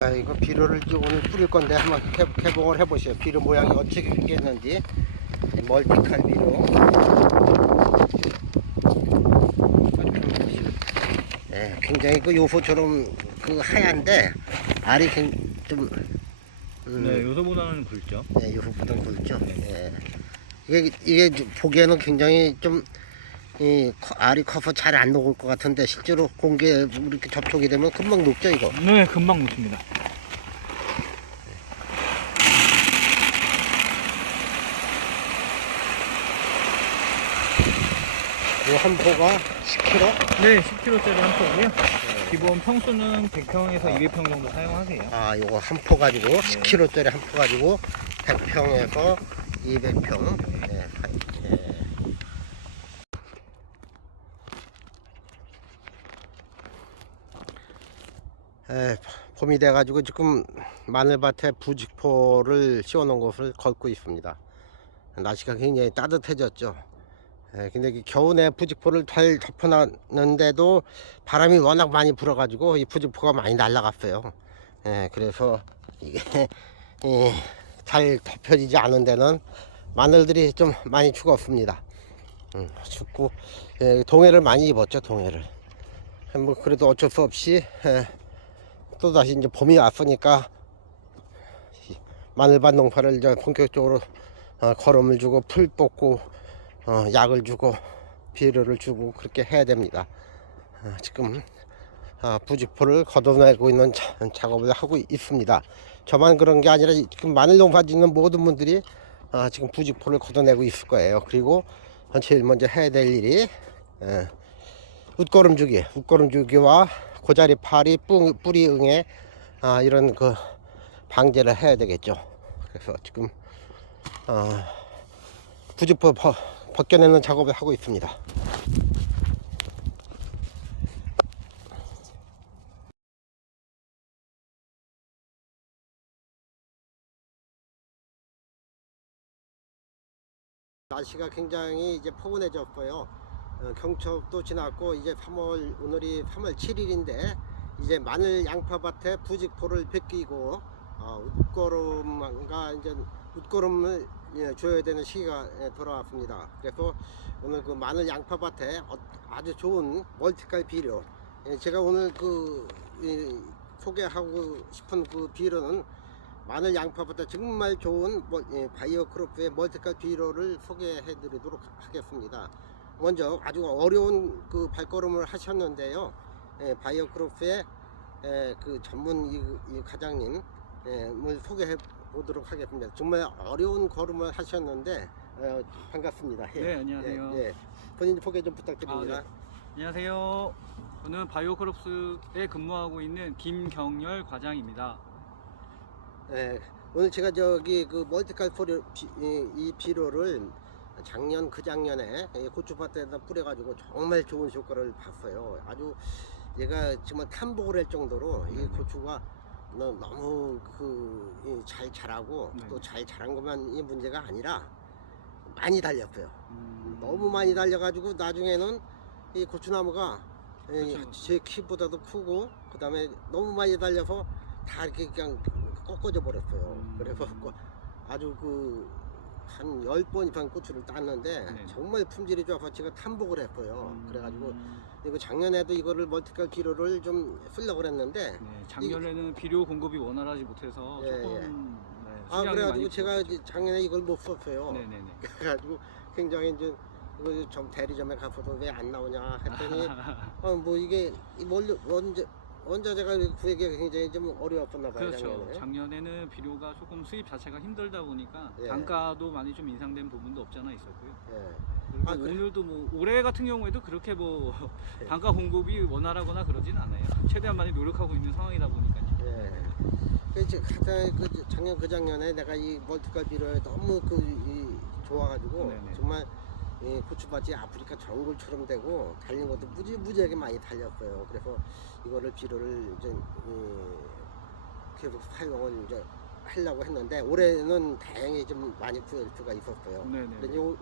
아, 이거 비료를 오늘 뿌릴 건데 한번 개, 개봉을 해보세요. 비료 모양이 어떻게 생겼는지. 멀티칼 비료. 네, 굉장히 그 요소처럼 그 하얀데 알이 굉- 좀 음, 네, 요소보다는 굵죠. 네, 요소보다 굵죠. 예. 이게 이게 좀 보기에는 굉장히 좀 이, 커- 알이 커서 잘 안 녹을 것 같은데 실제로 공기에 이렇게 접촉이 되면 금방 녹죠 이거. 네, 금방 묻습니다. 이한 포가 10kg? 네, 10kg짜리 한 포고요. 기본 평수는 100평에서 200평 정도 사용하세요. 아, 요거 한 포 가지고 10kg짜리 한 포 가지고 100평에서 200평. 네, 예. 에, 봄이 돼가지고 지금 마늘밭에 부직포를 씌워놓은 것을 걷고 있습니다. 날씨가 굉장히 따뜻해졌죠. 예, 근데 이 겨우내 부직포를 잘 덮어놨는데도 바람이 워낙 많이 불어가지고 이 부직포가 많이 날아갔어요. 예, 그래서 이게 예, 잘 덮여지지 않은 데는 마늘들이 좀 많이 죽었습니다. 음, 죽고 예, 동해를 많이 입었죠 동해를. 예, 뭐 그래도 어쩔 수 없이 예, 또 다시 이제 봄이 왔으니까 이 마늘밭 농사를 이제 본격적으로 어, 거름을 주고 풀 뽑고 어, 약을 주고 비료를 주고 그렇게 해야 됩니다. 어, 지금 아, 부직포를 걷어내고 있는 자- 작업을 하고 있습니다. 저만 그런 게 아니라 지금 마늘 농사 짓는 모든 분들이 아, 지금 부직포를 걷어내고 있을 거예요. 그리고 제일 먼저 해야 될 일이 예, 웃거름 주기, 웃거름 주기와 고자리 파리, 뿌, 뿌리 응애 아, 이런 그 방제를 해야 되겠죠. 그래서 지금 어, 부직포 벗, 벗겨내는 작업을 하고 있습니다. 날씨가 굉장히 이제 포근해졌고요. 어, 경첩도 지났고 이제 3월 오늘이 3월 7일인데 이제 마늘 양파밭에 부직포를 벗기고 어, 웃거름과 이제 웃거름을 예, 줘야 되는 시기가 예, 돌아왔습니다. 그래서 오늘 그 마늘 양파밭에 어- 아주 좋은 멀티칼 비료 예, 제가 오늘 그 이, 소개하고 싶은 그 비료는 마늘 양파보다 정말 좋은 뭐, 예, 바이오 크로프의 멀티칼 비료를 소개해 드리도록 하겠습니다. 먼저 아주 어려운 그 발걸음을 하셨는데요. 예, 바이오 크로프의 예, 그 전문 이, 이 과장님을 소개해 보도록 하겠습니다. 정말 어려운 걸음을 하셨는데 어, 반갑습니다. 예, 네, 안녕하세요. 예, 예. 본인 소개 좀 부탁드립니다. 아, 안녕하세요. 저는 바이오크롭스에 근무하고 있는 김경열 과장입니다. 예, 오늘 제가 저기 그 멀티칼 포리 비, 이, 이 비료를 작년 그 작년에 이 고추밭에다 뿌려가지고 정말 좋은 효과를 봤어요. 아주 얘가 정말 탐복을 할 정도로 이 고추가 너- 너무 그 잘 자라고 네. 또잘 자란 것만이 문제가 아니라 많이 달렸어요. 음, 너무 많이 달려가지고 나중에는 이 고추나무가 이 그쵸. 제 키보다도 크고 그 다음에 너무 많이 달려서 다 이렇게 그냥 꺾어져 버렸어요. 음. 그래서 그 아주 그 한열번 이상 고추를 땄는데 네. 정말 품질이 좋아서 제가 탐복을 했어요. 음, 그래가지고 이거 작년에도 이거를 멀티칼 비료를 좀 쓰려고 그랬는데 네, 작년에는 비료 공급이 원활하지 못해서 예, 조금 예. 네, 아 그래가지고 제가. 이제 작년에 이걸 못 썼어요. 네네네. 그래가지고 굉장히 이제 이거 좀 대리점에 가서도 왜 안 나오냐 했더니 어 뭐 이게 이 원료 원자 원자재가 구하기가 굉장히 좀 어려웠었나 봐요 그렇죠. 작년에. 작년에는 비료가 조금 수입 자체가 힘들다 보니까 예. 단가도 많이 좀 인상된 부분도 없지 않아 있었고요. 예. 그리고 아, 그래. 오늘도 뭐 올해 같은 경우에도 그렇게 뭐 예. 단가 공급이 원활하거나 그러진 않아요. 최대한 많이 노력하고 있는 상황이다 보니까요. 예. 그 가장 그 작년 그 작년에 내가 이 멀티칼 비료에 너무 그 이 좋아가지고 네네. 정말 이 고추밭이 아프리카 정글처럼 되고 달린 것도 무지 무지하게 많이 달렸어요. 그래서 이거를 비료를 이제 이 계속 사용을 이제 하려고 했는데 올해는 다행히 좀 많이 구할 수가 있었어요. 네네. 근데 요-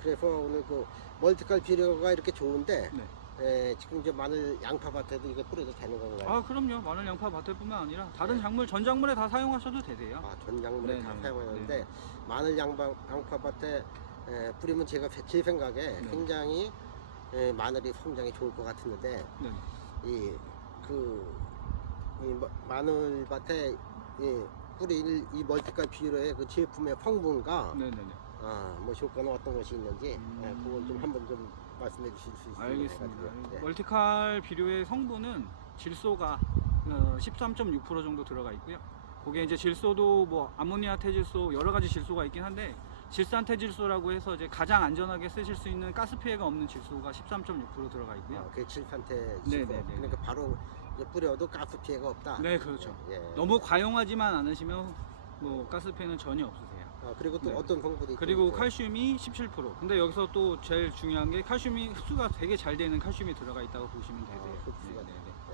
그래서 오늘 그 멀티칼 비료가 이렇게 좋은데 네. 에, 지금 이제 마늘 양파밭에도 이거 뿌려도 되는 건가요? 아 그럼요. 마늘 양파 밭에뿐만 아니라 다른 작물 전 작물에 다 사용하셔도 되세요. 아, 전 작물에 다 네네. 사용하는데 네네. 마늘 양파, 양파밭에 에, 뿌리면 제가 제 생각에 네. 굉장히 에, 마늘이 성장이 좋을 것 같은데 네. 이그 이 마- 마늘밭에 이 뿌릴 이 멀티칼 비료의 그 제품의 성분과 네 네 네. 아, 뭐 효과는 어떤 것이 있는지 음. 예, 그걸 좀 한번 좀 말씀해 주실 수 있으면 알겠습니다. 예. 멀티칼 비료의 성분은 질소가 어, 13.6% 정도 들어가 있고요. 그게 이제 질소도 뭐 아모니아 태질소 여러 가지 질소가 있긴 한데 질산 태 질소라고 해서 이제 가장 안전하게 쓰실 수 있는 가스 피해가 없는 질소가 13.6% 들어가 있고요. 아, 그 칠판태 네, 네, 네, 네, 그러니까 바로 이제 뿌려도 가스 피해가 없다. 네, 그렇죠. 예, 예. 너무 과용하지만 않으시면 뭐 가스 피해는 전혀 없으세요. 아, 그리고 또 네. 어떤 성분이 그리고? 칼슘이 17%. 근데 여기서 또 제일 중요한 게 칼슘이 흡수가 되게 잘 되는 칼슘이 들어가 있다고 보시면 되세요. 아, 흡수가 네, 네, 네.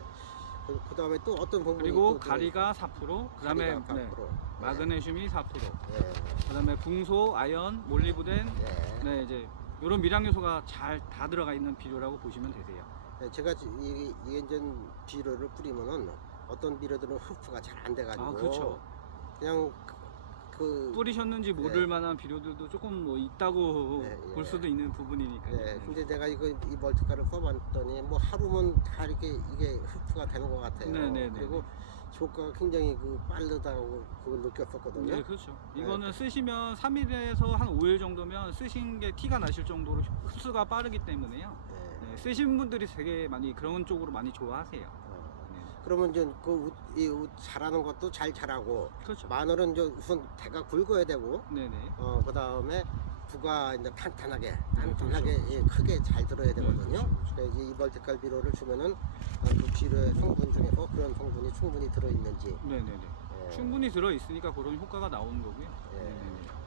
그, 그 다음에 또 어떤 성분이 그리고 또 가리가 4%, 그다음에 가리가 네, 4%. 마그네슘이 4%, 예. 그다음에 붕소, 아연, 몰리브덴, 예. 네 이제 이런 미량 요소가 잘 다 들어가 있는 비료라고 보시면 되세요. 예, 제가 지- 이 이엔전 비료를 뿌리면은 어떤 비료들은 흡수가 잘 안 돼가지고 아 그렇죠. 그냥 그, 그 뿌리셨는지 모를 만한 비료들도 조금 뭐 있다고 네, 예. 볼 수도 있는 부분이니까요. 네, 근데 내가 이거 이 멀티카를 써봤더니 뭐 하루면 다 이렇게 이게 흡수가 되는 것 같아요. 네, 네, 네, 그리고 효과가 굉장히 그 빠르다고 그걸 느꼈었거든요. 네, 그렇죠. 네. 이거는 쓰시면 3일에서 한 5일 정도면 쓰신 게 티가 나실 정도로 흡수가 빠르기 때문에요. 네. 네, 쓰신 분들이 되게 많이 그런 쪽으로 많이 좋아하세요. 어, 네. 그러면 이제 그이 자라는 것도 잘 자라고 그렇죠. 마늘은 이제 우선 대가 굵어야 되고 네네. 어, 그 다음에 부가 이제 탄탄하게, 탄탄하게 그렇죠. 예, 크게 잘 들어야 되거든요. 네, 그렇죠, 그래서 이 멀티칼 비료를 주면은 어, 그 비료의 성분 중에서 그런 성분이 충분히 들어 있는지. 네네네. 예. 충분히 들어 있으니까 그런 효과가 나오는 거고요. 예. 네네네.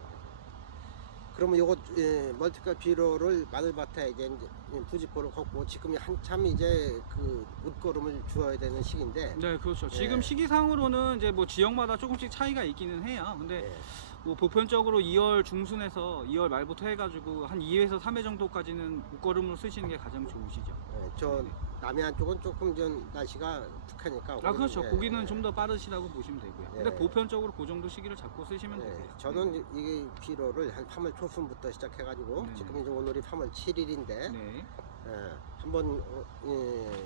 그러면 요거 예, 멀티칼 비료를 마늘밭에 이제, 부지포를 걷고 지금이 한참 이제 그 웃거름을 주어야 되는 시기인데. 네, 그렇죠. 예. 지금 시기상으로는 이제 뭐 지역마다 조금씩 차이가 있기는 해요. 근데 예. 뭐 보편적으로 2월 중순에서 2월 말부터 해가지고 한 2회에서 3회 정도까지는 옷걸음으로 쓰시는 게 가장 좋으시죠. 예, 저 남해안 쪽은 조금 전 날씨가 푹하니까. 아 그렇죠. 예, 고기는 예. 좀더 빠르시다고 보시면 되고요. 근데 예. 보편적으로 그 정도 시기를 잡고 쓰시면 네, 되세요. 저는 이게 비료를 한 3월 초순부터 시작해가지고 네. 지금 이제 오늘이 3월 7일인데 네. 한번 어, 예,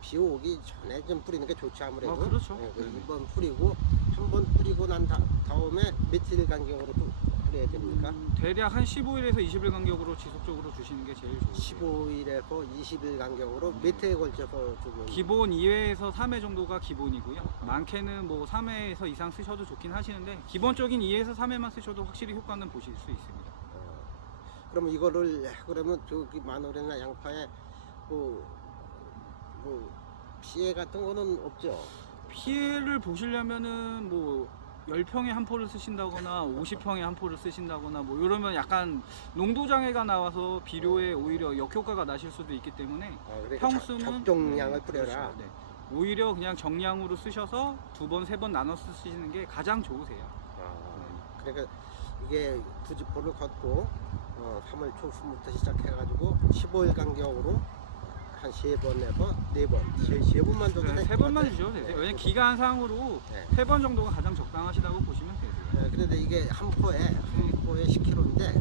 비 오기 전에 좀 뿌리는 게 좋지 아무래도. 아, 그렇죠. 예, 그 네네. 한번 뿌리고 한 번 뿌리고 난 다, 다음에 며칠 간격으로 또 뿌려야 됩니까? 음, 대략 한 15일에서 20일 간격으로 지속적으로 주시는 게 제일 좋으세요. 15일에서 20일 간격으로 네. 몇 회에 걸쳐서 주면 기본 2회에서 3회 정도가 기본이고요. 많게는 뭐 3회에서 이상 쓰셔도 좋긴 하시는데 기본적인 2회에서 3회만 쓰셔도 확실히 효과는 보실 수 있습니다. 어, 그러면 이거를 그러면 저기 마늘이나 양파에 뭐, 뭐 피해 같은 거는 없죠? 피해를 보시려면은 뭐 10평에 한 포를 쓰신다거나 50평에 한 포를 쓰신다거나 뭐 이러면 약간 농도 장애가 나와서 비료에 오히려 역효과가 나실 수도 있기 때문에 아, 그러니까 평수는 적, 적정량을 네, 뿌려라. 그렇죠. 네. 오히려 그냥 정량으로 쓰셔서 두 번 세 번 나눠 쓰시는 게 가장 좋으세요. 아, 그러니까 이게 부지포를 걷고 어, 3월 초순부터 시작해가지고 15일 간격으로 한 세 번에서 네 번, 세, 세 번만 줘도 네, 될것 세 번만 같아요. 주셔도 되세요. 네, 왜냐면 세 기간 상으로 네. 세 번 정도가 가장 적당하시다고 보시면 되세요. 번. 네, 그런데 이게 한 포에 한 포에 10kg인데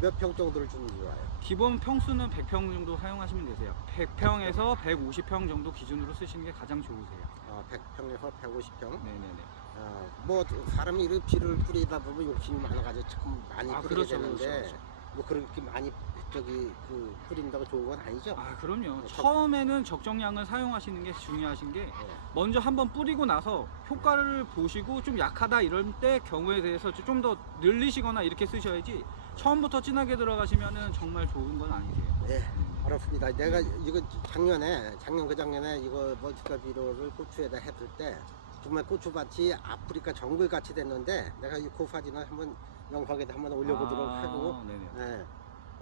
몇 평 정도를 주는 게 좋아요? 기본 평수는 100평 정도 사용하시면 되세요. 100평에서 150평 정도 기준으로 쓰시는 게 가장 좋으세요. 아, 100평에서 150평. 네네네. 아, 뭐 사람이 이렇게 비를 뿌리다 보면 욕심이 많아가지고 조금 많이 아, 뿌리게 그렇죠, 되는데 그렇죠, 그렇죠. 뭐 그렇게 많이 저기 그 뿌린다고 좋은 건 아니죠? 아 그럼요. 네, 처음에는 적정량을 사용하시는 게 중요하신 게 네. 먼저 한번 뿌리고 나서 효과를 보시고 좀 약하다 이럴 때 경우에 대해서 좀 더 늘리시거나 이렇게 쓰셔야지 처음부터 진하게 들어가시면은 정말 좋은 건 아니세요. 네. 음. 알았습니다. 내가 이거 작년에 작년 그 작년에 이거 멀티카 비료를 고추에다 했을 때 정말 고추밭이 아프리카 정글 같이 됐는데 내가 이그 사진을 한번 영상에다 한번 올려보도록 아, 하고 네네. 예,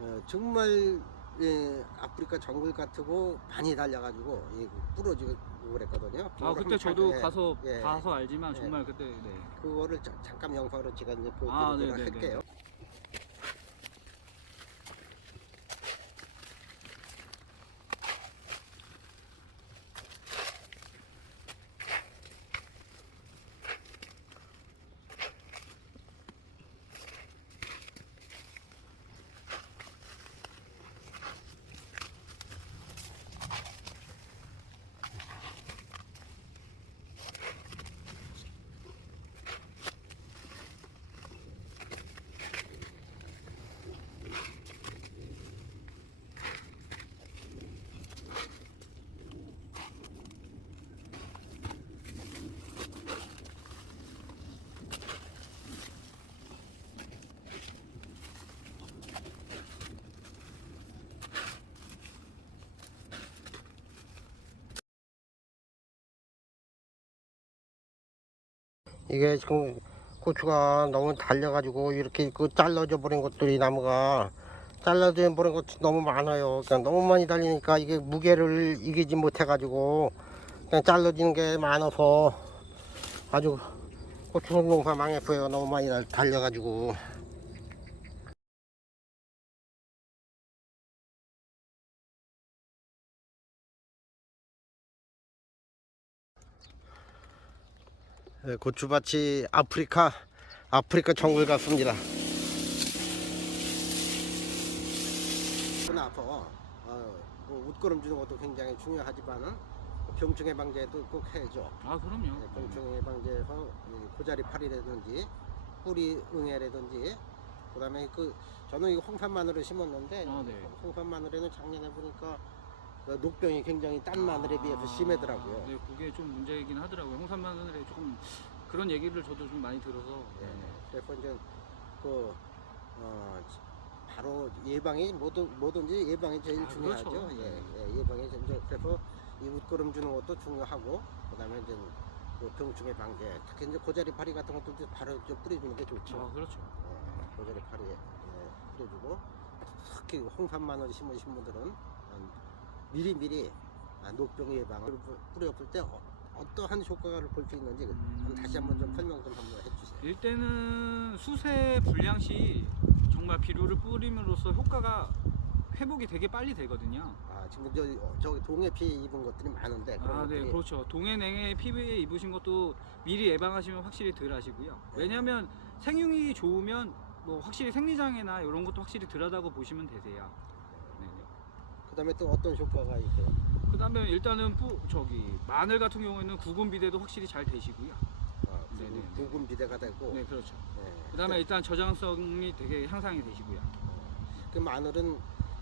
어, 정말 예, 아프리카 정글 같고 많이 달려가지고 이 부러지고 그랬거든요. 아 그때 저도 자- 예, 가서 예, 봐서 알지만 예. 정말 그때 네. 그거를 자- 잠깐 영상으로 제가 이제 아, 보여드리도록 네네네. 할게요. 이게 지금 고추가 너무 달려가지고 이렇게 그 잘라져 버린 것들이 나무가 잘라져 버린 것도 너무 많아요. 그냥 너무 많이 달리니까 이게 무게를 이기지 못해가지고 그냥 잘라지는 게 많아서 아주 고추 농사 망했어요. 너무 많이 달- 달려가지고. 고추밭이 아프리카 아프리카 정글 같습니다. 손 아파. 어, 뭐 웃거름 주는 것도 굉장히 중요하지만은 병충 예방제도 꼭 해줘. 아 그럼요. 네, 병충 예방제에서 이 고자리 팔이라든지 뿌리 응애라든지 그다음에 그 저는 이거 홍산 마늘을 심었는데 아, 네. 홍산 마늘에는 작년에 보니까 그 녹병이 굉장히 딴 마늘에 비해서 심하더라고요. 네, 그게 좀 문제이긴 하더라고요. 홍산 마늘에 조금 그런 얘기를 저도 좀 많이 들어서. 예, 그래서 이제 그 어, 바로 예방이 뭐든 뭐든지 예방이 제일 아, 중요하죠. 그렇죠. 예, 예, 예방이 이제 그래서 이 웃거름 주는 것도 중요하고 그다음에 이제 그 병충 예방제 특히 이제 고자리 파리 같은 것도 바로 좀 뿌려주는 게 좋죠. 아 그렇죠. 예, 고자리 파리에 예, 뿌려주고 특히 홍산 마늘 심으신 분들은 음, 미리 미리 아, 녹병 예방을 뿌- 뿌려볼 때 어, 어떠한 효과를 볼 수 있는지 한번 다시 한번 좀 설명 좀 한번 해주세요. 일단은 수세 불량 시 정말 비료를 뿌림으로써 효과가 회복이 되게 빨리 되거든요. 아 지금 저 저기 동해 피해 입은 것들이 많은데 아, 네, 것들이 그렇죠. 동해 냉해 피부에 입으신 것도 미리 예방하시면 확실히 덜 하시고요. 왜냐하면 생육이 좋으면 뭐 확실히 생리장애나 이런 것도 확실히 덜하다고 보시면 되세요. 네, 네. 그다음에 또 어떤 효과가 있어요? 그다음에 일단은 뿌, 저기 마늘 같은 경우에는 구근 비대도 확실히 잘 되시고요. 아, 네네. 부분 비대가 되고 네, 그렇죠. 네. 그다음에 일단 저장성이 되게 향상이 되시고요. 그 마늘은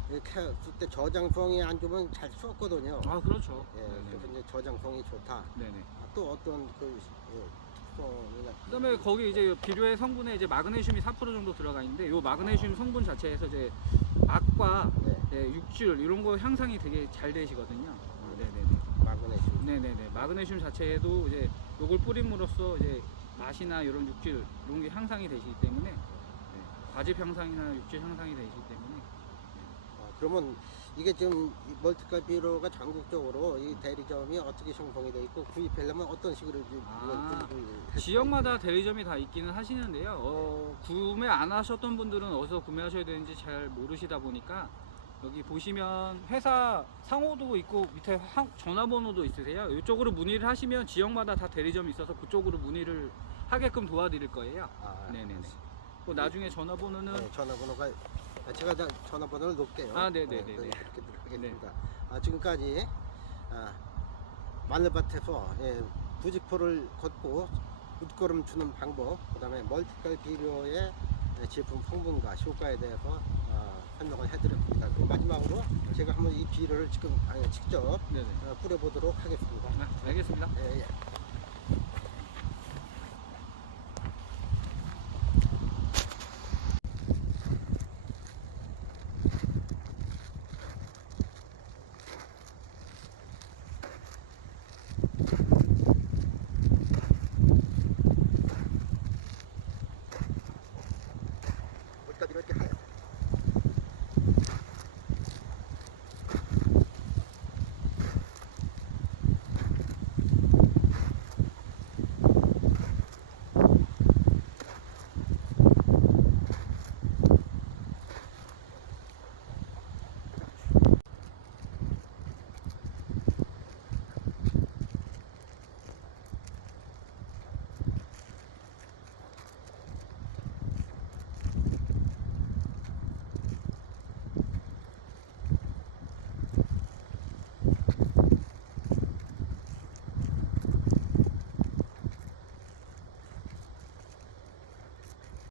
이렇게 했을 때 저장성이 안 좋으면 잘 썩거든요. 아, 그렇죠. 예, 네네. 그래서 이제 저장성이 좋다. 네네. 아, 또 어떤 그 예, 그다음에 거기 이제 비료의 성분에 이제 마그네슘이 4% 정도 들어가 있는데 요 마그네슘 성분 자체에서 이제 막과 네, 예, 육질 이런 거 향상이 되게 잘 되시거든요. 아, 네네네. 마그네슘. 네네네. 마그네슘 자체에도 이제 요걸 뿌림으로써 이제 맛이나 이런 육질 이런 게 향상이 되시기 때문에 네, 과즙 향상이나 육질 향상이 되시기 때문에 아, 그러면 이게 지금 비료가 전국적으로 이 대리점이 어떻게 형성이 돼 있고 구입하려면 어떤 식으로 이제 아, 이걸 구입을 할 지역마다 대리점이 다 있기는 하시는데요. 어, 구매 안 하셨던 분들은 어디서 구매하셔야 되는지 잘 모르시다 보니까 여기 보시면 회사 상호도 있고 밑에 하- 전화번호도 있으세요. 이쪽으로 문의를 하시면 지역마다 다 대리점이 있어서 그쪽으로 문의를 하게끔 도와드릴 거예요. 아, 네네네. 그 나중에 전화번호는 네, 전화번호가 아, 제가 다 전화번호를 놓을게요. 아, 네네네 네. 네, 그렇게 하겠습니다. 아, 지금까지 아, 마늘밭에서 예, 부직포를 걷고 웃거름 주는 방법, 그다음에 멀티컬 비료의 예, 제품 성분과 효과에 대해서 아, 설명을 해드렸습니다. 그리고 마지막으로 제가 한번 이 비료를 지금 아니, 직접 네네. 어, 뿌려보도록 하겠습니다. 아, 알겠습니다. 예, 예.